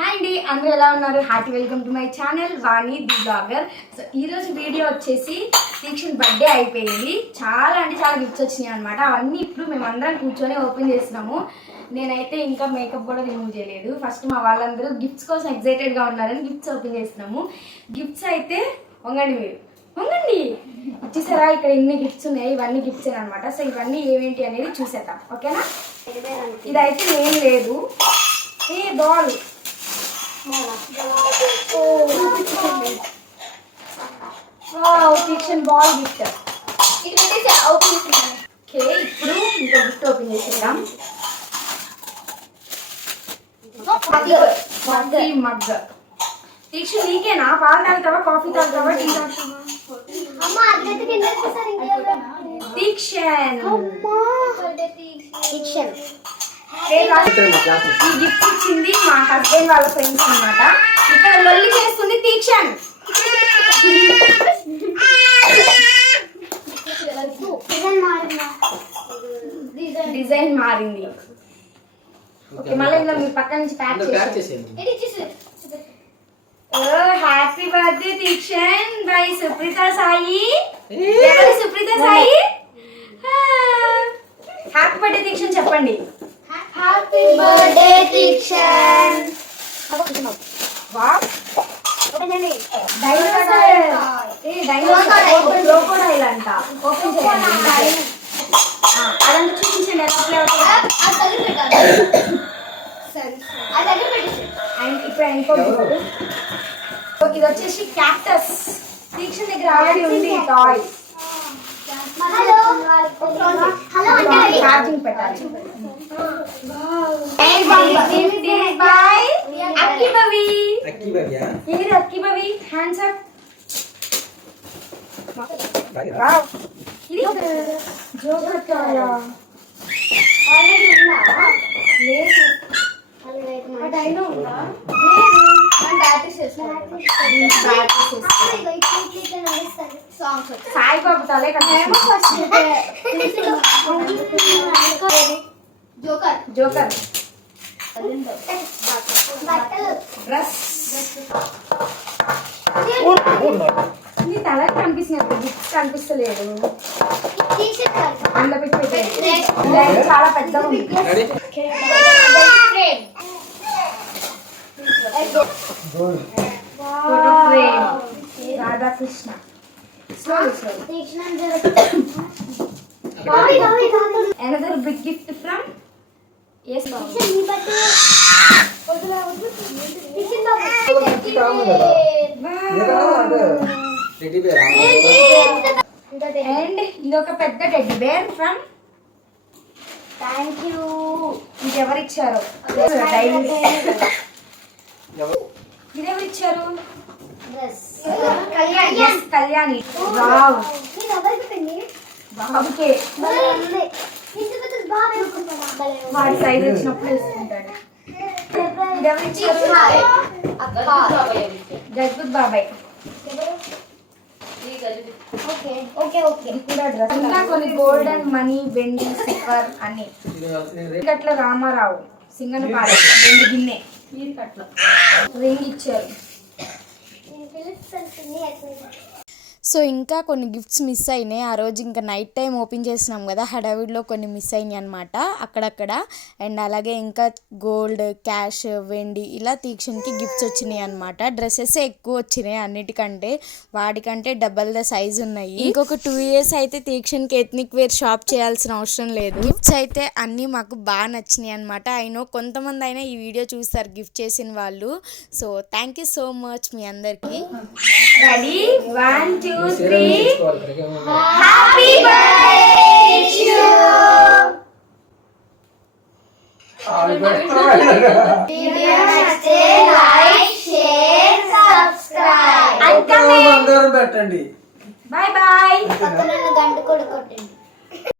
Hi అండి అందరూ ఎలా ఉన్నారు? Hearty welcome to my channel Vani the blogger so ఈరోజు వీడియో వచ్చేసి దీక్షణ్ బర్త్డే అయిపోయింది. చాలా అంటే చాలా గిఫ్ట్స్ వచ్చినాయి అనమాట అవన్నీ ఇప్పుడు మేము అందరం కూర్చొని ఓపెన్ చేస్తున్నాము. నేనైతే ఇంకా మేకప్ కూడా రిమూవ్ చేయలేదు. ఫస్ట్ మా వాళ్ళందరూ గిఫ్ట్స్ కోసం ఎక్సైటెడ్గా ఉన్నారని గిఫ్ట్స్ ఓపెన్ చేస్తున్నాము. గిఫ్ట్స్ అయితే వంగండి మీరు. వంగండి. చూసారా ఇక్కడ ఇన్ని గిఫ్ట్స్ ఉన్నాయి. ఇవన్నీ గిఫ్ట్స్ అనమాట సో ఇవన్నీ ఏమేంటి అనేది చూసేద్దాం. ఓకేనా ఇదైతే ఏం లేదు. A ball kitchen ball gift okay ఇప్పుడు ఇంకో గిఫ్ట్ ఓపెన్ చేసేద్దాం. కాఫీ మగ్ దీక్ష నీకేనా? పాలు తాగుతావా? కాఫీ తాగుతావా? టీ తాగుతావా? దీక్షన్ ఈ గిఫ్ట్ ఇచ్చింది మా హస్బెండ్ వాళ్ళ ఫ్రెండ్స్ అన్నమాట. ఇక్కడ లొల్లి చేస్తుంది తీక్షణ్ డిజైన్ మారింది. ఓకే మళ్ళీ ఇందులో మీ పక్క నుంచి ప్యాక్ చేసేయండి. Happy birthday Deekshan by Supreetha Sai. Supreetha Sai? Happy birthday Dikshan చెప్పండి. Happy birthday Dikshan wow dinosaur a dinosaur crocodile అంట ఓపెన్ చేయండి అదంతా చూపించండి ఎలా play అది పెట్టాలి సరే అది దగ్గర పెట్టేసి అండ్ ఇప్పుడు ఇంకో ఇది వచ్చేసి క్యాక్టస్ దీక్ష దగ్గర ఆల్రెడీ ఉంది టాయ్ హలో ఛార్జింగ్ పెట్టాలి Bye. అక్కి బవి అక్కి బాబియా ఏది అక్కి బవి హ్యాండ్స్ అప్ బాగా వావ్ ఇది జోకర్ టాయ్ ఆల్రెడీ ఉందా లేదు ఆల్రెడీ ఆ డైనో ఉందా మనం బ్యాటరీ చేస్తాం సాంగ్స్ సాయిబాబు తలే జోకర్ జోకర్ డ్రెస్ నీ తల కనిపిస్తున్నప్పుడు గిఫ్ట్ కనిపిస్తలేదు. అందులో పెట్టి చాలా పెద్దగా ఉంది. Ready photo frame Radhakrishna another big gift from S and ఇది ఒక పెద్ద teddy bear from thank you ఇది ఎవరు? ఇచ్చారు కళ్యాణ్. ఎస్ కళ్యాణి. వావ్ నేను ఎవరికి పిండి బాబుకే. ఇంత పెద్ద బాగా వేసుకుంటాను వాడి సైజ్ వచ్చినప్పుడు వేసుకుంటాడు. బాబాయ్. Okay okay okay. ఇది కూడా డ్రెస్ ఇంకా కొన్ని గోల్డెన్ మనీ వెండి సిల్వర్ అన్ని కట్ల రామారావు సింగనపాడ వెండి గిన్నె. రింగ్ ఇచ్చారు. 你上次你也听的。సో ఇంకా కొన్ని గిఫ్ట్స్ మిస్ అయినాయి. ఆ రోజు ఇంకా నైట్ టైం ఓపెన్ చేసినాం కదా హడావిడిలో కొన్ని మిస్ అయినాయి అనమాట అక్కడక్కడ అండ్ అలాగే ఇంకా గోల్డ్ క్యాష్ వెండి ఇలా తీక్షణకి గిఫ్ట్స్ వచ్చినాయి అనమాట డ్రెస్సెస్ ఎక్కువ వచ్చినాయి అన్నిటికంటే. వాటికంటే డబల్ ద సైజ్ ఉన్నాయి. ఇంకొక టూ ఇయర్స్ అయితే తీక్షణకి ఎథ్నిక్ వేర్ షాప్ చేయాల్సిన అవసరం లేదు. గిఫ్ట్స్ అయితే అన్నీ మాకు బాగా నచ్చినాయి అనమాట అయినో కొంతమంది అయినా ఈ వీడియో చూస్తారు గిఫ్ట్ చేసిన వాళ్ళు. So thank you so much మీ అందరికీ. Ready one two three happy like share subscribe అందరం పెట్టండి బాయ్ బాయ్